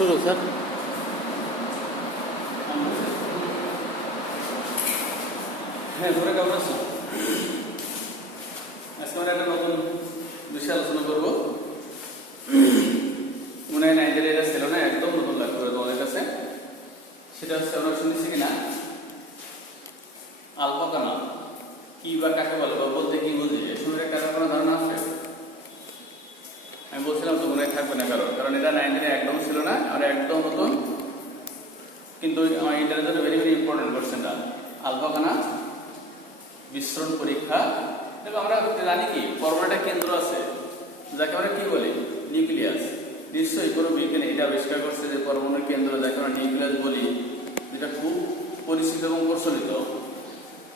শুরু স্যার। হ্যাঁ, তোমরা কেমন আছো? আজকে আমরা একটা নতুন বিষয় আলোচনা করবো। মনে হয় নাইজেরিয়া ছিল না, একদম নতুন লাগবে তোমাদের কাছে। সেটা হচ্ছে আমরা শুনেছি কিনা আলপাকানা কি বা কাকে বলে বা বলতে কি বুঝি, এ সময় কারো কোনো ধারণা আছে? আমি বলছিলাম তো মনে হয় থাকবে না কারণ এটা নাইজেরিয়া একদম ছিল না, আর একদম নতুন। কিন্তু আমার এটার জন্য ভেরি ভেরি ইম্পর্টেন্ট কোশ্চেনটা, আলপাকানা বিস্ফোরণ পরীক্ষা। দেখো আমরা জানি কি পরমাণুটা কেন্দ্র আছে, যাকে আমরা কি বলি নিউক্লিয়াস। নিশ্চয়ই কোনো বিজ্ঞানী এটা আবিষ্কার করছে যে পরমাণুর কেন্দ্র যাকে আমরা নিউক্লিয়াস বলি, যেটা খুব পরিচিত এবং প্রচলিত।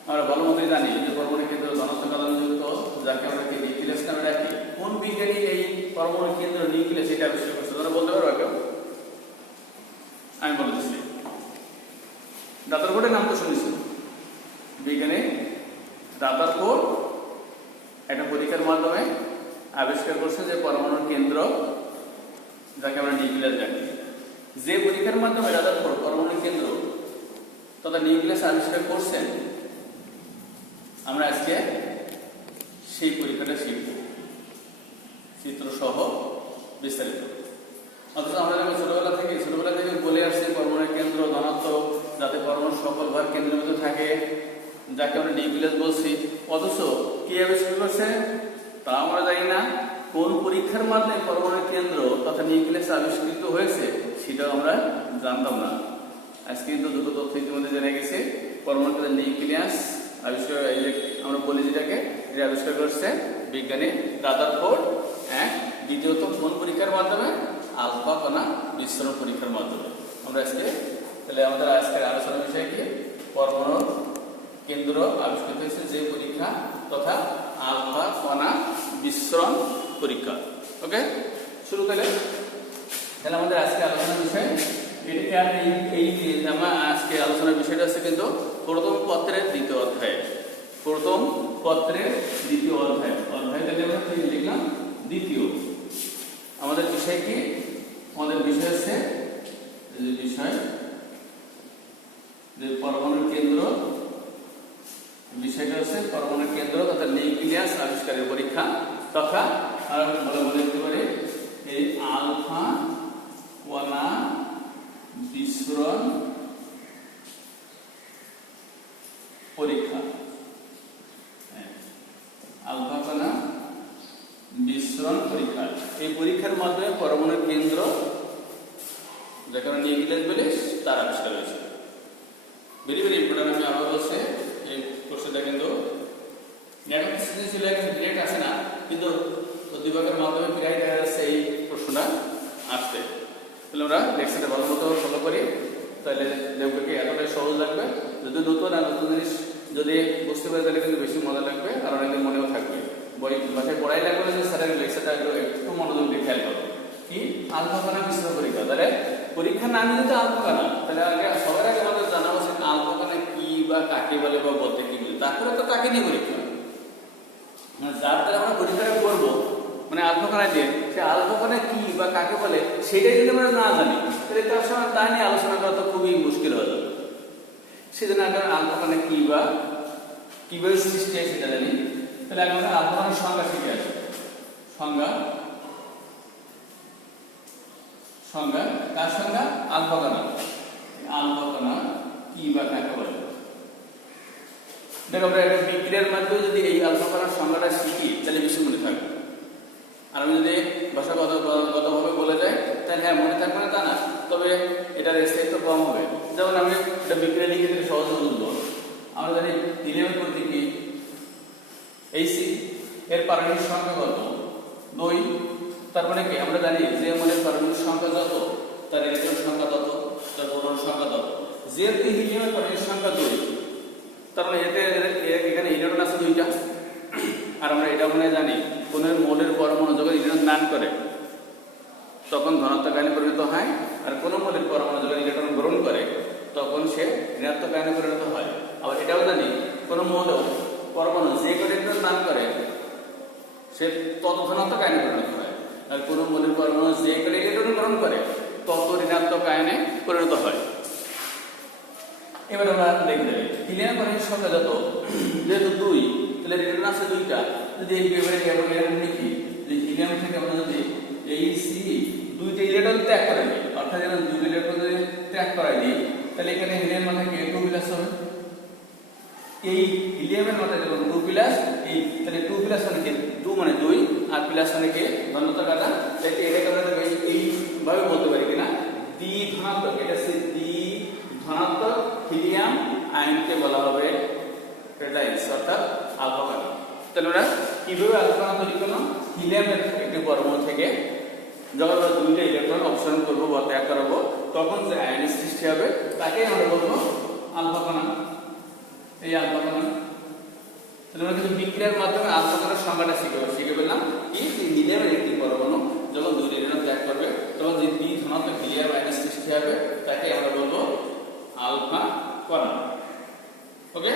আমরা ভালো মতোই জানি যে পরমাণুর কেন্দ্র ধনাত্মক আধানযুক্ত, যাকে আমরা কি নিউক্লিয়াস নামে ডাকি। কোন বিজ্ঞানী এই পরমাণুর কেন্দ্র নিউক্লিয়াস এটা আবিষ্কার করছে তোমরা বলতে পারো কেউ? আমি বলে দিচ্ছি, দাদারবোর্ডের নাম তো শুনেছি। বিজ্ঞানী দাদারবোর্ড একটা পরীক্ষার মাধ্যমে আবিষ্কার করছে যে পরমাণুর কেন্দ্র, যাকে আমরা নিউক্লিয়াস ডাকি। যে পরীক্ষার মাধ্যমে দাদারবোর্ড পরমাণুর কেন্দ্র তথা নিউক্লিয়াস আবিষ্কার করছেন, আমরা আজকে সেই পরীক্ষাটা শিখব চিত্র সহ বিস্তারিত। অথচ আমরা ছোটবেলা থেকে বলে আসছি পরমাণুর কেন্দ্র ধনাত্মক, যাতে পরমাণু সকল ভার কেন্দ্রের মধ্যে থাকে, যাকে আমরা নিউক্লিয়াস বলছি। অথচ কি আবিষ্কার করছে তা আমরা জানি না। কোন পরীক্ষার মাধ্যমে পরমাণুর কেন্দ্র তথা নিউক্লিয়াস আবিষ্কৃত হয়েছে সেটাও আমরা জানতাম না। আজকে কিন্তু দুটো তথ্য ইতিমধ্যে জেনে গেছে। পরমাণুর কেন্দ্র নিউক্লিয়াস আবিষ্কার, এই যে আমরা বলি যেটাকে, এটা আবিষ্কার করছে বিজ্ঞানী রাদারফোর্ড। দ্বিতীয়ত কোন পরীক্ষার মাধ্যমে? আলফা কণা বিস্ফোরণ পরীক্ষার মাধ্যমে। আমরা আজকে তাহলে আমাদের আজকের আলোচনার বিষয় কি? পরমাণুর কেন্দ্র আবিষ্কৃত হয়েছে যে পরীক্ষা তথা আলফা কণা বিস্ফোরণ পরীক্ষা। ওকে, শুরু করলে তাহলে আমাদের আজকে আলোচনার বিষয় এই আজকে আলোচনার বিষয়টা হচ্ছে কিন্তু প্রথম পত্রের দ্বিতীয় অধ্যায়। প্রথম পত্রের দ্বিতীয় অধ্যায় তাহলে আমরা কি লিখলাম? দ্বিতীয়। আমাদের বিষয় কি? আমাদের বিষয় হচ্ছে বিষয় যে পরমাণুর কেন্দ্র। বিষয়টা হচ্ছে পরমাণুর কেন্দ্র তথা নিউক্লিয়াস আবিষ্কারের পরীক্ষা তথা বলে দিতে পারে এই আলফা কণা বিস্ফোরণ পরীক্ষা। আলফা কণা বিস্ফোরণ পরীক্ষা, এই পরীক্ষার মাধ্যমে পরমাণুর কেন্দ্র, যাকে আমরা নিউক্লিয়াস বলি, তার আবিষ্কার হয়েছে। Very very important. আমি আবার বলছি এই প্রশ্নটা কিন্তু ছিল, ডিরেক্ট আসে না, কিন্তু বিভাগের মাধ্যমে প্রায় দেখা যাচ্ছে এই প্রশ্নটা আসতে। তাহলে আমরা লেকচারটা ভালো মতো ফলো করি, তাহলে দেখবো কি এতটাই সহজ লাগবে। যদি নতুন জিনিস যদি বুঝতে পারি তাহলে কিন্তু বেশি মজা লাগবে, আর অনেকদিন মনেও থাকবে। বই বাসায় পড়াই লাগবে না যে স্যারের লেকচারটা একটু মনোযোগ দিয়ে খেয়াল করো। কি? আলফা কণা বিস্ফোরণ পরীক্ষা। তাহলে পরীক্ষার নাম যদি আলফা কণা, তাহলে আগে সবার আগে আমাদের জানা উচিত আলফা কণা কি বা কাকে বলে বা বলতে কি বলে। তারপরে তো কাকে নিয়ে পরীক্ষা, যার দ্বারা আমরা পরীক্ষাটা করবো মানে আলফা কণা দিয়ে, সে আলফা কণা কি বা কাকে বলে সেটাই যদি আমরা না জানি, তাহলে তার সময় তা নিয়ে আলোচনা করা তো খুবই মুশকিল হয়ে যাবে। সেজন্য আগে আলফা কণা কি বা কিভাবে সৃষ্টি হয় সেটা জানি। তাহলে আগে আমরা আলফা কণার সংজ্ঞা শিখে আসি। সংজ্ঞা কার সংজ্ঞা? আলফা কণা। আলফা কণা কি বা কাকে বলে? দেখো আমরা একটা বিক্রিয়ার মাধ্যমে যদি এই আলফা কণার সংজ্ঞাটা শিখি তাহলে বেশি মনে থাকবে। আর আমি যদি ভাষাগতভাবে বলে যাই তাহলে হ্যাঁ মনে থাকবে না তা না, তবে এটার স্থায়িত্ব কম হবে। যেমন আমি একটা বিক্রিয়া লিখে দিলে সহজে বুঝবো। আমরা জানি ইলেভেন করতে কি এইসি এর পারমাণবিক সংখ্যা কত? 2। তার মানে কি আমরা জানি যে মানে পারমাণবিক সংখ্যা যত তার ইলেকট্রন সংখ্যা তত, তার প্রোটন সংখ্যা তত। যেহেতু হিলিয়ামের পারমাণবিক সংখ্যা 2, তার মানে এতে এখানে ইলেকট্রন আছে 2টা। আর আমরা এটা মনে জানি কোন মোলের পরমাণু যখন ইলেকট্রন দান করে তখন ধনাত্মক আয়নে পরিণত হয়, আর কোন মোলের পরমাণু যখন ইলেকট্রন গ্রহণ করে তখন সে ঋণাত্মক আয়নে পরিণত হয়। আবার এটাও জানি কোন মৌল পরমাণু যে ইলেকট্রন দান করে সে তত ধনাত্মক আয়নে পরিণত হয়, আর কোন মৌলের পরমাণু যে ইলেকট্রন গ্রহণ করে তত ঋণাত্মক আয়নে পরিণত হয়। এবার আমরা দেখে নেব হিলিয়াম পারমাণবিক সংখ্যা যত, যেহেতু 2 তাহলে ইলেকট্রন আছে 2টা, যদি এই পেপারে এরকম লিখি যে হিলিয়াম থেকে আমরা যদি এই সি 2টা ইলেকট্রন ত্যাগ করে দিই, অর্থাৎ এখানে 2টা ইলেকট্রন যদি ত্যাগ করাই দিই তাহলে এখানে হিলিয়াম মানে কি 2 প্লাস হবে। এই হিলিয়ামের মাথায় যখন 2 প্লাস, এই তাহলে 2 প্লাস মানে কি 2 মানে 2 আর প্লাস মানে কি ধনাত্মক কাটা, তাই এটাকে আমরা এই ভাবে বলতে পারি কিনা দ্বি ধনাত্মক, এটা হচ্ছে দ্বি ধনাত্মক হিলিয়াম আয়নকে বলা হবে ভ্যালেন্স অর্থাৎ আলফা কণা। তাহলে আমরা কিভাবে আলফা কণা তৈরি করলাম, হিলিয়ামের একটি পরমাণু থেকে যখন আমরা 2টা ইলেকট্রন অপসারণ করব বা ত্যাগ করাবো তখন যে আয়নের সৃষ্টি হবে তাকে আমরা বলবো আলফা কণা। এই আলফা কণা তাহলে আমরা কিন্তু বিক্রিয়ার মাধ্যমে আলফা কণার সংজ্ঞাটা শিখে পেলাম কি হিলিয়ামের একটি পরমাণু যখন 2টা ইলেকট্রন ত্যাগ করবে তখন যে দ্বি ধনাত্মক হিলিয়াম আয়নের সৃষ্টি হবে তাকে আমরা বলবো আলফা কণা। ওকে,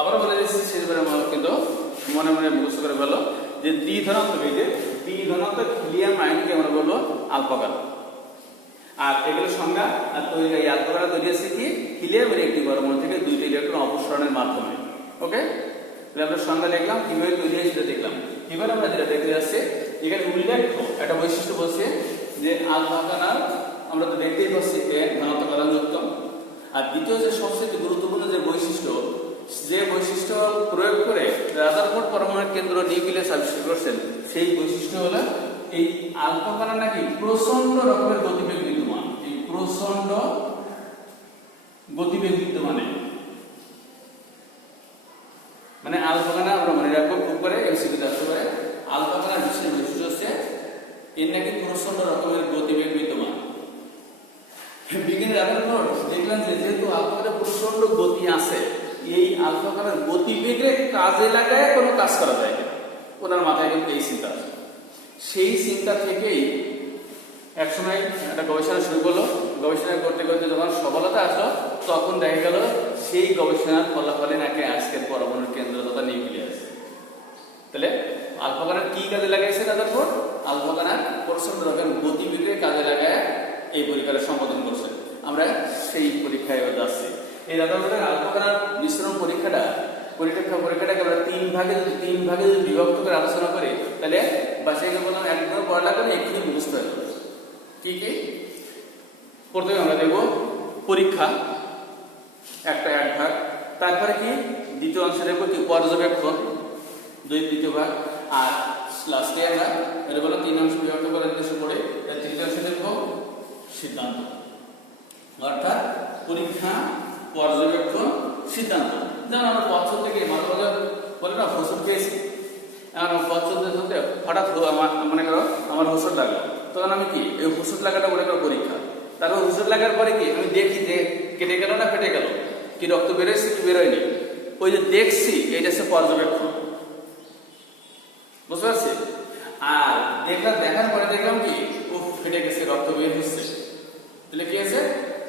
আবার বলে দিচ্ছি সেবার আমরা কিন্তু মনে মনে মুখস্থ করে বলো যে দ্বি ধনাত্মক, এই যে দ্বি ধনাত্মক হিলিয়াম আয়নকে আমরা বলবো আলফা কণা। আর এগুলো সংজ্ঞা আর তৈরি এই আলফা কণা তৈরি হচ্ছে কি হিলিয়ামের একটি পরমাণু থেকে 2টা ইলেকট্রন অপসারণের মাধ্যমে। ওকে, তাহলে আমরা সংজ্ঞা লিখলাম, কিভাবে তৈরি হয় সেটা দেখলাম। এবার আমরা যেটা দেখতে যাচ্ছি এখানে উল্লেখ্য একটা বৈশিষ্ট্য বলছে যে আলফা কণার আমরা তো দেখতেই পাচ্ছি ধনাত্মক আধানযুক্ত। আর দ্বিতীয় যে সবচেয়ে গুরুত্বপূর্ণ যে বৈশিষ্ট্য প্রয়োগ করে রাদারফোর্ড পরমাণু কেন্দ্র নিউক্লিয়াস আবিষ্কার করছেন সেই বৈশিষ্ট্য হলো এই আলফা কণা নাকি প্রচন্ড রকমের গতিবেগ বিদ্যমান। এই প্রচন্ড গতিবেগ বিদ্যমানে মানে আলফা কণা আমরা মনে রাখবো খুব করে এমসিকিউতে আসতে পারে, আলফা কণার বিশেষ বৈশিষ্ট্য হচ্ছে এর নাকি প্রচন্ড রকমের গতিবেগ বিদ্যমান। বিজ্ঞানী রাদারফোর্ড দেখলেন যে যেহেতু আলফা কণার প্রচন্ড গতি আছে, এই আলফা কণার গতিবেগে কাজে লাগায় কোনো কাজ করা যায় কিনা ওনার মাথায় কিন্তু এই চিন্তা আছে। সেই চিন্তা থেকেই একসময় একটা গবেষণা শুরু করলো, গবেষণা করতে করতে যখন সফলতা আসলো তখন দেখা গেল সেই গবেষণার ফলাফলে নাকি আজকের পরমাণু কেন্দ্র তথা নিউক্লিয়াস। তাহলে আলফা কণার কি কাজে লাগাইছে রাদারফোর্ড, আলফা কণার প্রচন্ড রকমের গতিবেগে কাজে লাগায় এই পরীক্ষাটা সম্পাদন করছে। আমরা সেই পরীক্ষায় যাচ্ছি। এই রাদারফোর্ডের আলফা কণার মিশ্রণ পরীক্ষাটাকে আমরা তিন ভাগে যদি বিভক্ত করে আলোচনা করি তাহলে বাসায় বললাম একদম পড়া লাগবে না, এক্ষুনি মুখস্থ হয়ে যাবে। কি কি প্রথমে আমরা দেখব পরীক্ষা একটা এক ভাগ, তারপরে কি দ্বিতীয় অংশে দেখবো কি পর্যবেক্ষণ দ্বিতীয় ভাগ, আর লাস্টে আমরা এটা বললাম 3 অংশ বিভক্ত করে উদ্দেশ্য করে তৃতীয় অংশে দেখবো সিদ্ধান্ত। অর্থাৎ পরীক্ষা, পর্যবেক্ষণ, সিদ্ধান্ত। যেমন আমরা পথ চলতে গিয়ে মাঝে মাঝে বলে না হোঁচট খেয়েছি, এখন পথ চলতে চলতে হঠাৎ মনে করো আমার হোঁচট লাগলো, তখন আমি কি এই হোঁচট লাগাটা মনে করো পরীক্ষা। তারপর হোঁচট লাগার পরে কি আমি দেখি যে কেটে গেল না ফেটে গেল, কি রক্ত বেরোয়ছে কি বেরোয়নি, ওই যে দেখছি এইটা হচ্ছে পর্যবেক্ষণ। বুঝতে পারছি? আর দেখার পরে দেখলাম কি ও ফেটে গেছে, রক্ত বের হচ্ছে, তাহলে কি আছে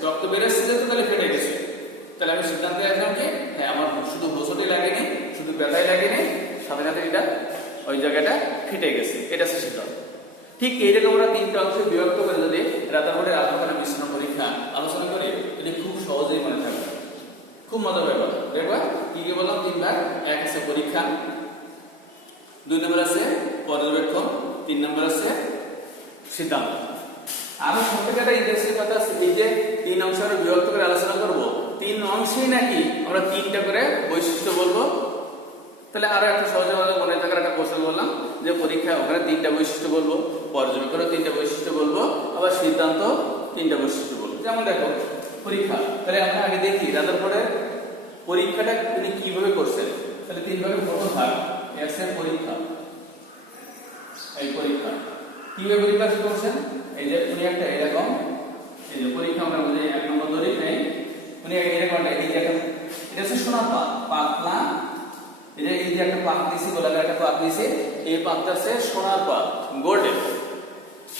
রক্ত বের হচ্ছে যেহেতু তাহলে ফেটে গেছে, তাহলে আমি সিদ্ধান্তে আসলাম কি হ্যাঁ আমার শুধু হোঁচটই লাগেনি, শুধু ব্যথাই লাগেনি, সাথে সাথে এটা ওই জায়গাটা ফেটে গেছে, এটা হচ্ছে সিদ্ধান্ত। ঠিক এইরকম আমরা 3টা অংশে বিভক্ত করে যদি রাদারফোর্ডের আলফা কণা মিশ্রণ পরীক্ষা আলোচনা করি তাহলে খুব সহজেই মনে থাকবে, খুব মজার ব্যাপার। দেখবা কি কি বললাম 3 ভাগ, এক আছে পরীক্ষা, 2 নম্বর আছে পর্যবেক্ষণ, 3 নম্বর আছে সিদ্ধান্ত। আমি সবথেকে একটা ইন্টারেস্টিং কথা আছে, এই যে 3 অংশে বিভক্ত করে আলোচনা করব, 3 অংশেই নাকি আমরা 3টা করে বৈশিষ্ট্য বলবো। তাহলে আরো একটা সহজে মনে থাকার একটা কৌশল বললাম যে পরীক্ষা ওখানে 3টা বৈশিষ্ট্য বলবো, পর্যবেক্ষণে 3টা বৈশিষ্ট্য বলবো, আবার সিদ্ধান্ত 3টা বৈশিষ্ট্য বলবো। যেমন দেখো পরীক্ষা, তাহলে আমরা আগে দেখি রাদারফোর্ডের পরীক্ষাটা তিনি কিভাবে করছেন। তাহলে 3 ভাগে প্রথম ভাগ এর পরীক্ষা, এই পরীক্ষা কিভাবে পরীক্ষা করছেন, এই যে উনি একটা এরকম এই যে পরীক্ষা আমরা বলি 1 নম্বর ধরে নেই, উনি এরকম এই যে এটা হচ্ছে সোনার পাতলা, এই যে একটা পাত দিছি, গোলাকার একটা পাত দিছি, এই পাতটা হচ্ছে সোনার পাত, গোল্ডেন।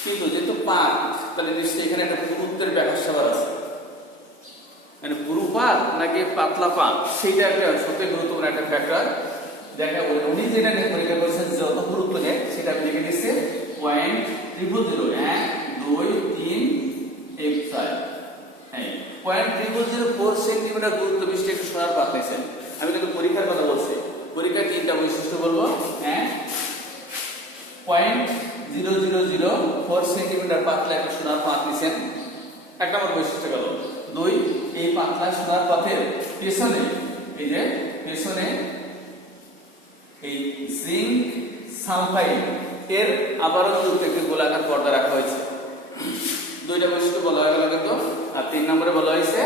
কিন্তু যেহেতু পাত তাহলে নিশ্চয়ই এখানে একটা পুরুত্বের ব্যাখ্যা আছে, মানে পুরু পাত নাকি পাতলা পাত সেইটা একটা সবচেয়ে গুরুত্বপূর্ণ একটা ফ্যাক্টর। দেখা উনি যেটা পরীক্ষা করছেন যত পুরুত্ব নেই সেটা লিখে দিচ্ছে 0.000 1 2 3 1 4 সেন্টিমিটার দূরত্ব বিশিষ্ট একটি সোনার পাত নিয়েছেন। আমি কিন্তু পরীক্ষার কথা বলছি, পরীক্ষার 3টা বৈশিষ্ট্য বলবো। 0.0004 সেন্টিমিটার পাতলা একটা সোনার পাত নিয়েছেন, 1 নম্বর বৈশিষ্ট্য গেল। 2, এই পাতলা সোনার পাতের পেছনে, এই যে পেছনে এই জিঙ্ক সালফাইড এর আবরণযুক্ত একটি গোলাকার পর্দা রাখা হয়েছে। 2টা বৈশিষ্ট্য বলা হয়ে গেল কিন্তু। আর 3 নম্বরে বলা হয়েছে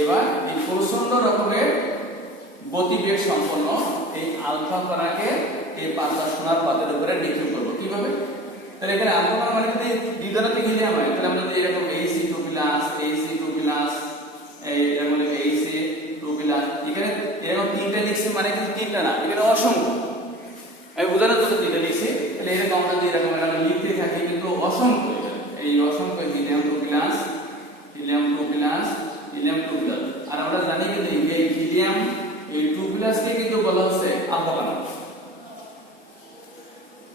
এবার এই প্রচন্ড রকমের গতিবেগ সম্পন্ন এই আলফা কণাকে এই পাতলা সোনার পাতের উপরে নিক্ষেপ করবো। কিভাবে? তাহলে এখানে আলফা কণা মানে যদি দ্বিধারাতে হিলিয়াম হয়, তাহলে আমরা যদি এরকম Ac2+, এই এরকম Ac2+, এখানে এরকম 3টা লিখছি মানে কিন্তু 3টা না, এখানে অসংখ্য। আমি উদাহরণ দিতে 3টা লিখছি, তাহলে এরকম আমরা যদি এরকম লিখতে থাকি কিন্তু অসংখ্য, এই অসংখ্য Helium-2+, আর আমরা জানি কিন্তু এই হিলিয়াম এই 2+ কে কিন্তু বলা হচ্ছে আলফা কণা।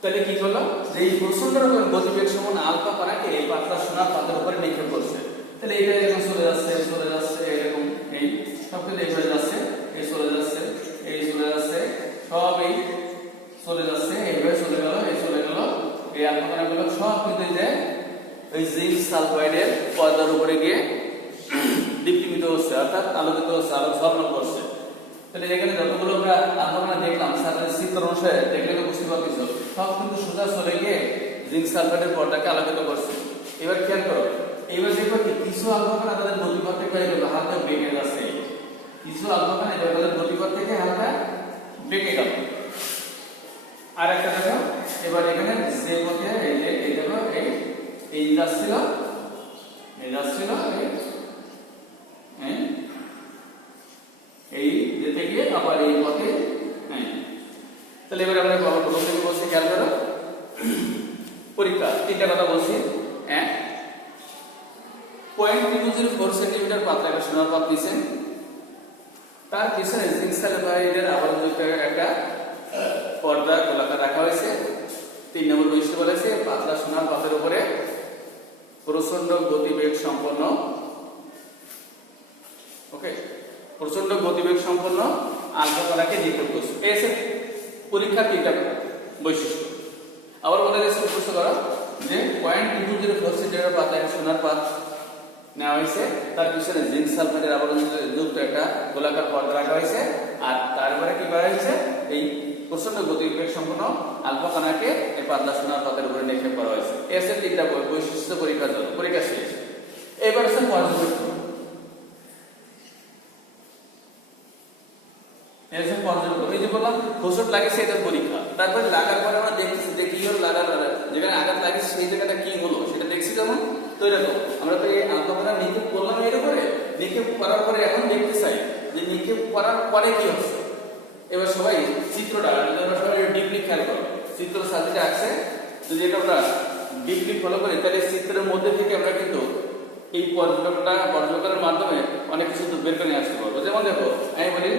তাহলে কি হলো, যে এই প্রচন্ড রকমের গতিবেগ সম্পন্ন আলফা কণাকে এই পাতলা সোনার পাতের উপরে নিক্ষেপ করছে। তাহলে এটা এরকম চলে যাচ্ছে এরকম, এই সব কিছু এইভাবে যাচ্ছে, এই চলে যাচ্ছে, সব এই চলে যাচ্ছে, এইভাবে চলে গেল, এই আলফা কণাগুলো সব কিন্তু এই যে ওই জিঙ্ক সালফাইডের পর্দার উপরে গিয়ে দীপ্তিমিত হচ্ছে, অর্থাৎ আলোকিত হচ্ছে, আলো ঝলমল করছে। তাহলে এখানে যতগুলো আমরা আলফা কণা দেখলাম, সাথে চিত্র অনুসারে দেখলে তো বুঝতে পারছো, সব কিন্তু সোজা চলে গিয়ে জিঙ্ক সালফাইডের পর্দাকে আলোকিত করছে। এবার খেয়াল করো, এইবার দেখো কিছু আলফা কণা তাদের গতিপথ থেকে হালকা বেঁকে যাচ্ছে, কিছু আলফা কণা তাদের গতিপথ থেকে হালকা বেঁকে গেল। আর একটা দেখো, এবার এখানে যে পথে এই দেখো এই যাচ্ছিল এই যেতে গিয়ে আবার এই পথে। তাহলে এবার আমরা প্রথম থেকে বলছি, খেয়াল করো পরীক্ষা 3টা কথা বলছি। 0.004 সেন্টিমিটার পাতলা একটা সোনার পাত নিয়েছেন, তার পিছনে জিঙ্ক সালফাইডের আবরণযুক্ত একটা পর্দা গোলাকার রাখা হয়েছে। 3 নম্বর বৈশিষ্ট্য বলেছে পাতলা সোনার পাতের উপরে প্রচন্ড গতিবেগ সম্পন্ন আলফা কণাকে নিক্ষেপ করছে। এসে পরীক্ষা 3টা বৈশিষ্ট্য। আবার বলে দিয়েছে প্রশ্ন করা যে 0.204 সেন্টিমিটার পাতলা একটা সোনার পাত নেওয়া হয়েছে, তার পিছনে জিঙ্ক সালফাইডের আবরণযুক্ত একটা গোলাকার পর্দা রাখা হয়েছে, আর তারপরে কি করা হয়েছে, এই প্রচন্ড গতিবেগ সম্পন্ন আলফা কণাকে এই পাতলা সোনার পাতের উপরে নিক্ষেপ করা হয়েছে। এসে 3টা বৈশিষ্ট্য পরীক্ষার জন্য। পরীক্ষা শেষ। এবার হচ্ছে পর্যবেক্ষণ। এই যে বললাম হোঁচট লাগিয়েছে, এটা পরীক্ষা। তারপরে লাগার পরে আমরা দেখতেছি যে কি হলো, যেখানে আঘাত লাগিয়েছে সেই জায়গাটা কি হলো সেটা দেখছি। যেমন তো এরকম আমরা তো এই আলফা কণা নিক্ষেপ করলাম, এর উপরে নিক্ষেপ করার পরে এখন দেখতে চাই যে নিক্ষেপ করার পরে কি হচ্ছে। এবার সবাই চিত্রটা সবাই ডিপলি খেয়াল করো, চিত্র সাজিটা আছে, যদি এটা আমরা ডিপলি ফলো করি তাহলে চিত্রের মধ্যে থেকে আমরা কিন্তু এই পর্যবেক্ষণের মাধ্যমে অনেক কিছু বের করে আসতে পারবো। যেমন দেখো, আমি বলি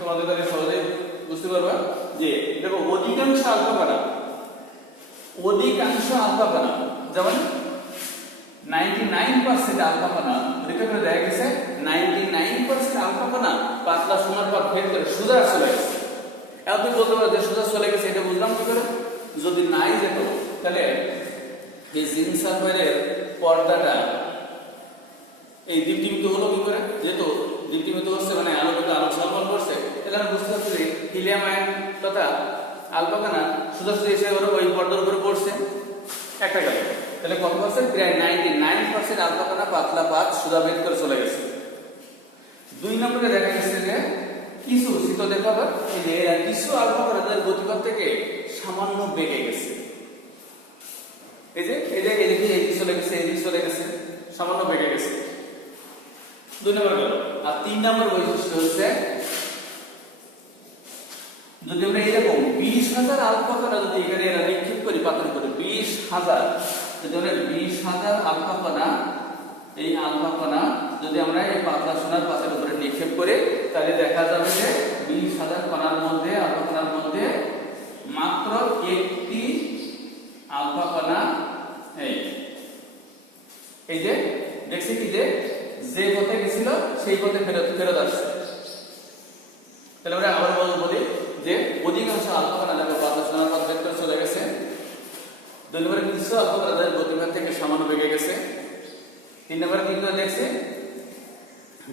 তোমাদের কাছে সহজেই বুঝতে পারবা যে দেখো অধিকাংশ আলফা কণা যেমন 99% আলফা কণা পরীক্ষা করে দেখা গেছে 99% আলফা কণা পাতলা সোনার পাত ভেদ করে সোজা চলে গেছে। এখন তুমি বলতে পারো যে সোজা চলে গেছে, এটা বুঝলাম কি করে? যদি নাই যেত তাহলে এই জিঙ্ক সালফাইডের পর্দাটা এই দীপ্তিমিত হলো কি করে? যেহেতু দীপ্তিমিত হচ্ছে মানে আলো ঝলমল করছে, তাহলে আমরা বুঝতে পারছি যে হিলিয়াম আয়ন তথা আলফা কণা সোজাসুজি এসে ওই পর্দার উপরে পড়ছে। একটা গেল, তাহলে কত পার্সেন্ট? প্রায় 99% আলফা কণা পাতলা পাত সোজা ভেদ করে চলে গেছে। 2 নম্বরে দেখা গেছে যে কিছু শীত দেখাবে এই যে কিছু আলফা কণা তাদের গতিপথ থেকে সামান্য বেঁকে গেছে। এদিকে চলে গেছে, সামান্য বেঁকে গেছে। 2 নম্বর গেল। আর 3 নম্বর বৈশিষ্ট্য হচ্ছে যদি আমরা এরকম 20,000 আলফা কণা যদি এখানে নিক্ষেপ করি পাতের উপরে, 20,000 যদি আমরা 20,000 আলফা কণা, এই আলফা কণা যদি আমরা এই পাতলা সোনার পাতের উপরে নিক্ষেপ করি তাহলে দেখা যাবে যে 20,000 কণার মধ্যে আলফা কণার মধ্যে মাত্র একটি আলফা কণা এই যে দেখছি কি যে যে পথে গেছিল সেই পথে ফেরত আসছে। তাহলে আমরা আবার বলি যে অধিকাংশ আলফা কণা দেখো পাতলা সোনার পথ ভেদ করে চলে গেছে। 2 নম্বরে কিছু আলফা কণা তাদের গতিবেগ থেকে সামান্য বেগে গেছে। 3 নম্বরে কি করে দেখছে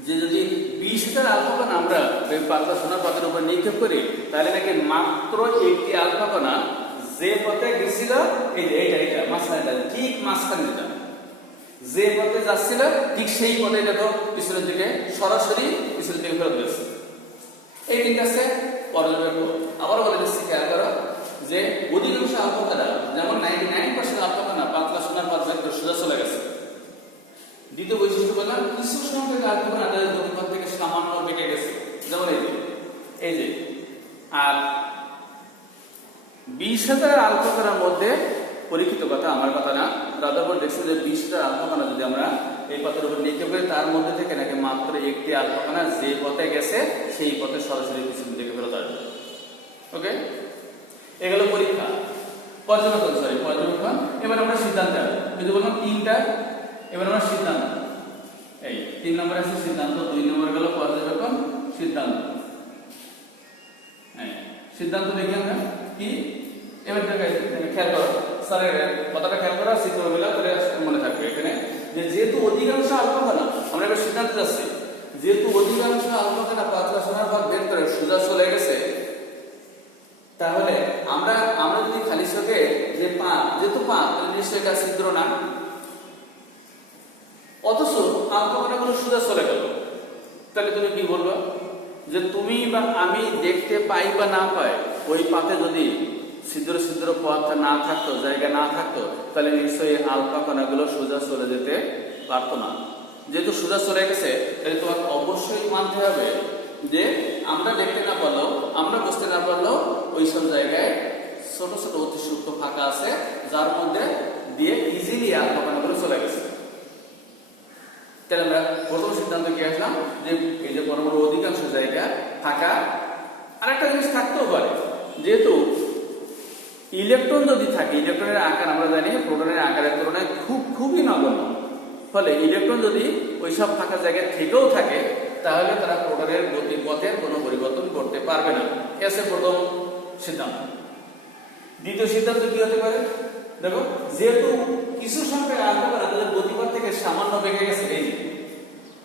যে যদি 20,000 আলফা কণা আমরা ওই পাতলা সোনার পথের উপর নিক্ষেপ করি তাহলে নাকি মাত্র একটি আলফা কণা যে পথে গেছিল এই যে এইটা মাঝখানটা ঠিক মাঝখানটা যে পথে যাচ্ছিল ঠিক সেই পথে দেখো পিছনের দিকে সরাসরি পিছনের দিকে ফেরত গেছে। এই ঠিক আছে পর্যবেক্ষণ। আবার বলে দিচ্ছি খেয়াল করো যে অধিকাংশ আলফা কণা যেমন 99% আলফা কণা পাতলা সোনার পথ ভেদ করে সোজা চলে গেছে। দ্বিতীয় বৈশিষ্ট্য বললাম কিছু সংখ্যক আলফা কণা তাদের গতিপথ থেকে সামান্য বেঁকে গেছে, যেমন এই যে। আর 20,000 আলফা কণার মধ্যে পরীক্ষিত কথা, আমার কথা না, রাদারফোর্ড দেখছে যে 20,000 আলফা কণা যদি আমরা এই পথের উপর নিক্ষেপ করি তার মধ্যে থেকে নাকি মাত্র একটি আলফা কণা যে পথে গেছে সেই পথে সরাসরি পিছন দিকে ফেরত আসবে। ওকে, এগুলো পরীক্ষা পর্যবেক্ষণ। এবার আমরা সিদ্ধান্ত যদি বললাম 3টা, এবার আমরা সিদ্ধান্ত এই 3 নম্বরে আছে সিদ্ধান্ত, 2 নম্বর গেল পর্যবেক্ষণ, সিদ্ধান্ত। হ্যাঁ, সিদ্ধান্ত দেখি আমরা কি এবার খেয়াল করো, স্যারের কথাটা খেয়াল করো, চিত্রগুলো করে মনে থাকবে এখানে যে যেহেতু অধিকাংশ আলফা কণা, আমরা এবার সিদ্ধান্ত যাচ্ছি, যেহেতু অধিকাংশ আলফা কণা পাতলা সোনার পথ ভেদ করে সোজা চলে গেছে, তাহলে আমরা যদি খালি চোখে যে যেহেতু তাহলে নিশ্চয়ই এটা ছিদ্র না, অথচ আলফা কণাগুলো সোজা চলে গেল, তাহলে তুমি কি বলবা যে তুমি বা আমি দেখতে পাই বা না পাই ওই পাতে যদি ছিদ্র পথ না থাকতো, জায়গা না থাকতো, তাহলে নিশ্চয়ই আলফা কণাগুলো সোজা চলে যেতে পারতো না। যেহেতু সোজা চলে গেছে তাহলে তোমাকে অবশ্যই মানতে হবে যে আমরা দেখতে না পারলেও, আমরা বুঝতে না পারলেও ওই সব জায়গায় ছোট ছোট অতি সূক্ষ্ম ফাঁকা আছে যার মধ্যে দিয়ে ইজিলি আলফা কণাগুলো চলে গেছে। তাহলে আমরা প্রথম সিদ্ধান্ত কি আসলাম যে এই যে বড় বড় অধিকাংশ জায়গা ফাঁকা। আরেকটা জিনিস থাকতেও পারে, যেহেতু ইলেকট্রন যদি থাকে, ইলেকট্রনের আকার আমরা জানি প্রোটনের আকারের তুলনায় খুবই নগণ্য, ফলে ইলেকট্রন যদি ওইসব ফাঁকা জায়গায় থেকেও থাকে তাহলে তারা প্রোটনের গতিপথের কোনো পরিবর্তন করতে পারবে না। এসে প্রথম সিদ্ধান্ত। দ্বিতীয় সিদ্ধান্ত কি হতে পারে, দেখো যেহেতু কিছু সংখ্যক আলফা কণা তাদের গতিপথ থেকে সামান্য বেঁকে গেছে, এই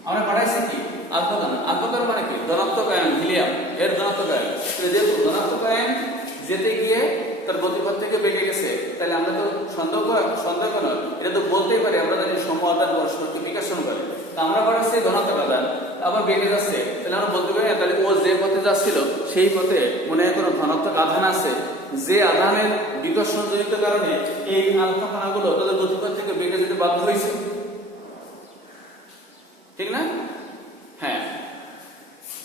আমরা পড়াইছি কি আলফা কণা মানে কি ধনাত্মক আয়ন হিলিয়াম, এর ধনাত্মক আয়ন, যেহেতু ধনাত্মক আয়ন যেতে গিয়ে তার গতিপথ থেকে বেঁকে গেছে, তাহলে আমরা তো সন্দেহ নয়, এটা তো বলতেই পারি, আমরা জানি সম আদান পরস্পরকে বিকর্ষণ করে, তা আমরা পড়াচ্ছি ধনাত্মক আদান আবার বেঁকে যাচ্ছে, তাহলে আমরা বলতে পারি তাহলে ও যে পথে যাচ্ছিল সেই পথে মনে হয় কোনো ধনাত্মক আধান আছে, যে আধানের বিকর্ষণ জনিত কারণে এই আলফা কণাগুলো তাদের গতিপথ থেকে বেঁকে যেতে বাধ্য হয়েছে, ঠিক না? হ্যাঁ,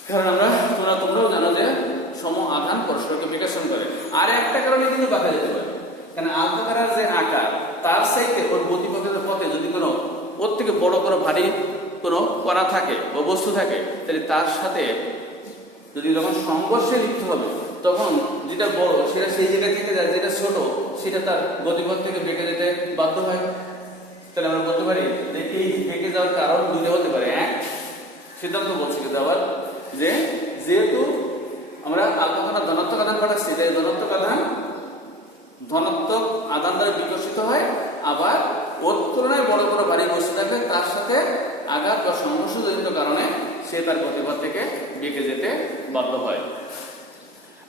কারণ তোমরাও জানো যে সম আধান পরস্পরকে বিকর্ষণ করে। আর একটা কারণে কিন্তু বাধা যেতে পারে, কারণ আলফা কণার যে আকার তার চাইতে ওর গতিপথের পথে যদি কোনো ওর থেকে বড় ভারী কোনো কণা থাকে বা বস্তু থাকে, তাহলে তার সাথে যদি যখন সংঘর্ষে লিপ্ত হবে তখন যেটা বড় সেটা সেই জায়গায় থেকে যায়, যেটা ছোট সেটা তার গতিপথ থেকে বেঁকে যেতে বাধ্য হয়। তাহলে আমরা বলতে পারি যে এই বেঁকে যাওয়ার কারণ দুটো হতে পারে। এক সিদ্ধান্ত বলছি কিন্তু আবার যে যেহেতু আমরা আলফা কণা ধনাত্মক আধান পাঠাচ্ছি, তাই ধনাত্মক আধান দ্বারা বিকশিত হয়, আবার ওর তুলনায় বড় ভারী বস্তু থাকে তার সাথে আঘাত বা সংঘর্ষজনিত কারণে সে তার গতিপথ থেকে বেঁকে যেতে বাধ্য হয়।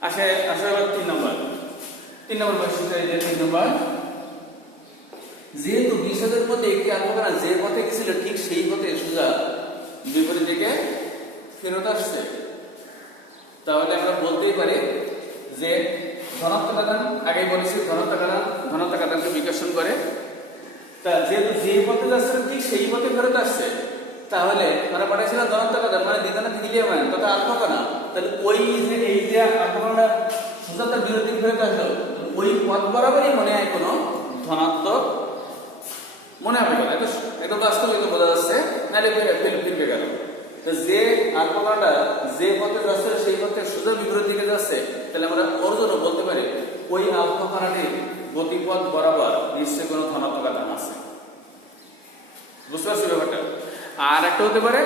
আসলে 3 নম্বর বৈশিষ্ট্য, এই যে 3 নম্বর, যেহেতু 20,000 মধ্যে একটি আলফা কণা যে পথে গেছিল ঠিক সেই পথে সোজা বিপরীত দিকে ফেরত আসছে, তাহলে আমরা বলতেই পারি যে ধনাত্মক আধান, আগেই বলেছি ধনাত্মক আধানকে বিকর্ষণ করে, তা যেহেতু যে পথে যাচ্ছে ঠিক সেই পথে ফেরত আসছে, তাহলে আমরা পাঠাইছিলাম ধনাত্মক আধান মানে দ্বিধানাথ হিলিয়াম আয়ন তথা আলফা কণা, তাহলে ওই যে এই যে আলফা কণা সোজা তার বিরোধী ফেরত আসলো, ওই পথ বরাবরই মনে হয় কোনো ধনাত্মক মনে হবে না, একদম বাস্তবিক বোঝা যাচ্ছে, নাহলে ফিরবে গেল। যে আলফা কণাটা যে পথে যাচ্ছে সেই পথে সোজা বিপরীত দিকে যাচ্ছে, তাহলে আমরা ওর জন্য বলতে পারি ওই আলফা কণাটির গতিপথ বরাবর নিশ্চয়ই কোনো ধনাত্মক আধান আছে। বুঝতে পারছি ব্যাপারটা? আর একটা হতে পারে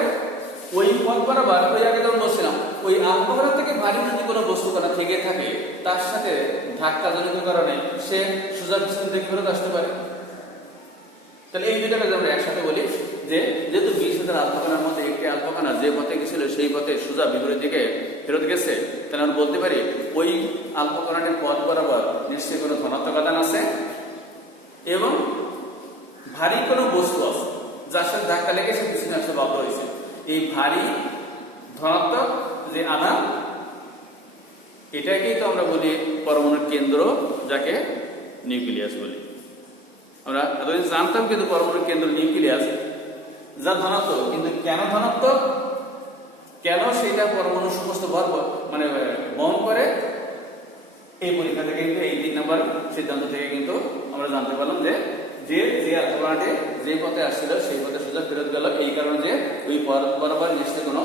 ওই পথ বরাবর, ওই আগে যেমন বলছিলাম, ওই আলফা থেকে ভারী যদি কোনো বস্তু কণা থেকে থাকে তার সাথে ধাক্কাজনিত কারণে সে সোজা পিছন থেকে ফেরত আসতে পারে। তাহলে এই দুইটাকে আমরা একসাথে বলি যে যেহেতু 20,000 আলফা কণার মধ্যে একটি আলফা কণা যে পথে গেছিল সেই পথে সোজা বিপরীত দিকে ফেরত গেছে, তাহলে আমরা বলতে পারি ওই আলফা কণাটির পথ বরাবর নিশ্চয়ই কোনো ধনাত্মক আধান আছে এবং ভারী কোনো বস্তু আছে যার সাথে ধাক্কা লেগে সে পিছনে আসতে বাধ্য হয়েছে। এই ভারী ধনাত্মক যে আধান এটাকেই তো আমরা বলি পরমাণুর কেন্দ্র, যাকে নিউক্লিয়াস বলি। আমরা এতদিন জানতাম কিন্তু পরমাণুর কেন্দ্র নিউক্লিয়াস যা ধনাত্মক, কিন্তু কেন ধনাত্মক, কেন সেটা পরমাণু সমস্ত ভর মানে বহন করে, এই পরীক্ষা থেকে কিন্তু এই 3 নম্বর সিদ্ধান্ত থেকে কিন্তু আমরা জানতে পারলাম যে যে আলফাটি যে পথে আসছিল সেই পথে সোজা ফেরত গেল এই কারণে যে ওই পথ বরাবর নিশ্চয় কোনো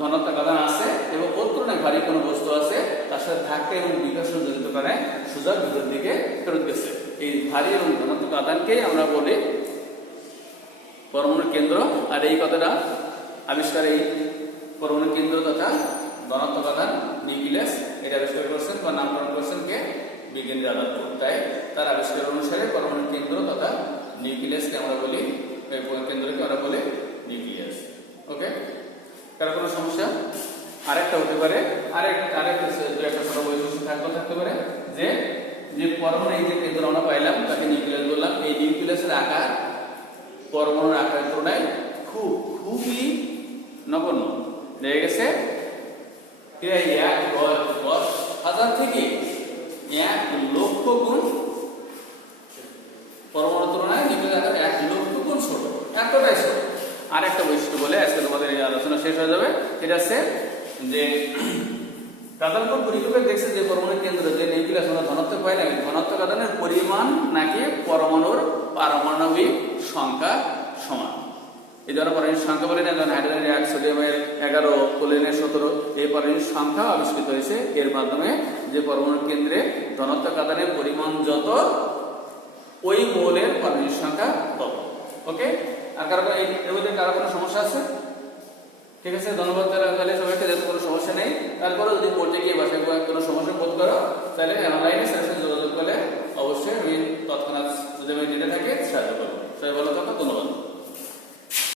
ধনাত্মক আধান আছে এবং ওর তুলনায় ভারী কোনো বস্তু আছে তার সাথে ধাক্কা এবং বিকর্ষণ জনিত কারণে সোজা বিপরীত দিকে ফেরত গেছে। এই ভারী এবং ধনাত্মক আধানকেই আমরা বলি পরমাণুর কেন্দ্র। আর এই কথাটা আবিষ্কার, এই পরমাণুর কেন্দ্র তথা ধনাত্মক আধান নিউক্লিয়াস, এটা আবিষ্কার করছেন বা নামকরণ করছেন কে? বিজ্ঞানী রাদারফোর্ড। তাই তার আবিষ্কার অনুসারে পরমাণুর কেন্দ্র তথা নিউক্লিয়াসকে আমরা বলি, কেন্দ্রকে আমরা বলি নিউক্লিয়াস। ওকে, কারো কোনো সমস্যা? আরেকটা হতে পারে, আরেকটা ছোট বৈশিষ্ট্য থাকতে পারে যে পরমাণু এই যে কেন্দ্র আমরা পাইলাম তাকে নিউক্লিয়াস বললাম। এই নিউক্লিয়াসের আকার পরমাণুর আকারের তুলনায় খুবই নগণ্য, দেখা গেছে 10,000 থেকে 1,00,000 গুণ পরমাণুর তুলনায় নিউক্লিয়াস আকার 1,00,000 গুণ ছোট, এতটাই ছোট। আর একটা বৈশিষ্ট্য বলে আজকে তোমাদের এই আলোচনা শেষ হয়ে যাবে, সেটা হচ্ছে যে রাদারফোর্ড পরীক্ষা করে দেখছে যে পরমাণুর কেন্দ্র যে নিউক্লিয়াস আমরা ধনাত্মক পাই না, ধনাত্মক আধানের পরিমাণ নাকি পরমাণুর পারমাণবিক সংখ্যা সমান। এই ধরনের পারমাণবিক সংখ্যা বলে না, যেমন হাইড্রোজেনের 1, সোডিয়ামের 11, ক্লোরিনের 17, এই পারমাণবিক সংখ্যা আবিষ্কৃত হয়েছে এর মাধ্যমে যে পরমাণুর কেন্দ্রে ধনাত্মক আধানের পরিমাণ যত ওই মৌলের পারমাণবিক সংখ্যা তত। ওকে, আর এর মধ্যে কারো কোনো সমস্যা আছে? ঠিক আছে, ধন্যবাদ তাহলে সবাইকে। যেহেতু কোনো সমস্যা নেই, তারপরে যদি পড়তে গিয়ে বাসায় কোনো সমস্যা বোধ করো তাহলে অনলাইনে সাথে যোগাযোগ করলে অবশ্যই আমি তৎক্ষণাৎ যদি আমি জেনে থাকি সাহায্য করবো। সবাই ভালো থাকো, ধন্যবাদ।